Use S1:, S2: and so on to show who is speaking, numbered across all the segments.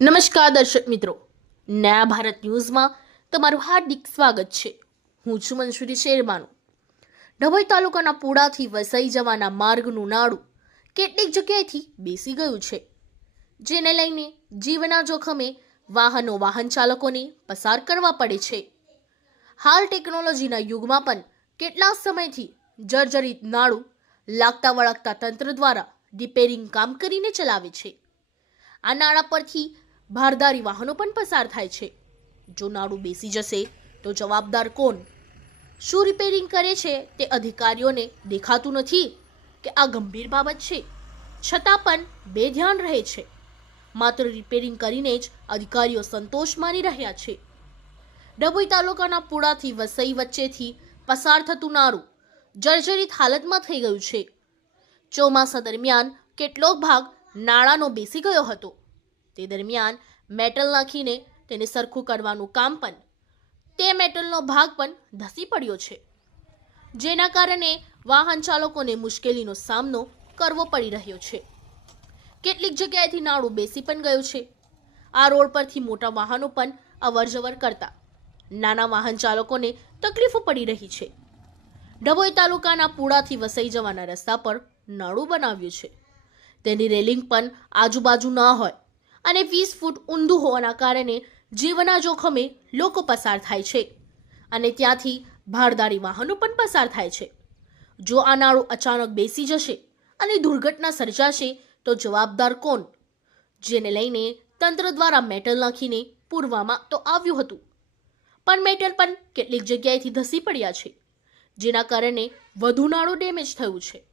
S1: નમસ્કાર દર્શક મિત્રો. નયા ભારત ન્યૂઝમાં તમારું હાર્દિક સ્વાગત છે. હું છું મંસુરી શેરબાનુ ડભોઈ તાલુકાના પુડાથી વસાઈ જવાના માર્ગનું નાડું કેટલીક જગ્યાએથી બેસી ગયું છે. જેને લઈને જીવના જોખમે વાહનો વાહન ચાલકોને પસાર કરવા પડે છે. હાલ ટેકનોલોજીના યુગમાં પણ કેટલા સમયથી જર્જરિત નાળું લાગતા વળગતા તંત્ર દ્વારા રિપેરિંગ કામ કરીને ચલાવે છે. આ નાળા પરથી ભારદારી વાહનો પણ પસાર થાય છે. જો નાડું બેસી જશે, તો જવાબદાર કોણ? શું રિપેરિંગ કરે છે તે અધિકારીઓને દેખાતું નથી કે આ ગંભીર બાબત છે? છતાં પણ બેધ્યાન રહે છે. માત્ર રિપેરિંગ કરીને જ અધિકારીઓ સંતોષ માની રહ્યા છે. ડભોઈ તાલુકાના પુડાથી વસઈ વચ્ચેથી પસાર થતું નાળું જર્જરિત હાલતમાં થઈ ગયું છે. ચોમાસા દરમિયાન કેટલોક ભાગ નાળાનો બેસી ગયો હતો. તે દરમિયાન મેટલ નાખીને તેને સરખું કરવાનું કામ પણ તે મેટલનો ભાગ પણ ધસી પડ્યો છે. જેના કારણે વાહન ચાલકોને મુશ્કેલીનો સામનો કરવો પડી રહ્યો છે. કેટલીક જગ્યાએથી નાળું બેસી પણ ગયું છે. આ રોડ પરથી મોટા વાહનો પણ અવરજવર કરતા નાના વાહન ચાલકોને તકલીફો પડી રહી છે. ડભોઈ તાલુકાના પુડાથી વસઈ જવાના રસ્તા પર નાળું બનાવ્યું છે. તેની રેલિંગ પણ આજુબાજુ ન હોય. અને વીસ ફૂટ ઊંધું હોવાના કારણે જીવના જોખમે લોકો પસાર થાય છે. અને ત્યાંથી ભારદારી વાહનો પણ પસાર થાય છે. જો આ નાળું અચાનક બેસી જશે અને દુર્ઘટના સર્જાશે, તો જવાબદાર કોણ? જેને લઈને તંત્ર દ્વારા મેટલ નાખીને પૂરવામાં તો આવ્યું હતું. પણ મેટલ પણ કેટલીક જગ્યાએથી ધસી પડ્યા છે, જેના કારણે વધુ નાળું ડેમેજ થયું છે.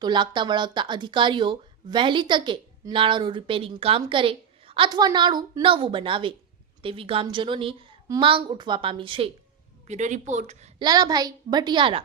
S1: તો લાગતા વળગતા અધિકારીઓ વહેલી તકે નાણાંનું રિપેરિંગ કામ કરે અથવા નાણું નવું બનાવે, તેવી ગામજનોની માંગ ઉઠવા પામી છે. Bureau report Lalabhai Bhatiyara.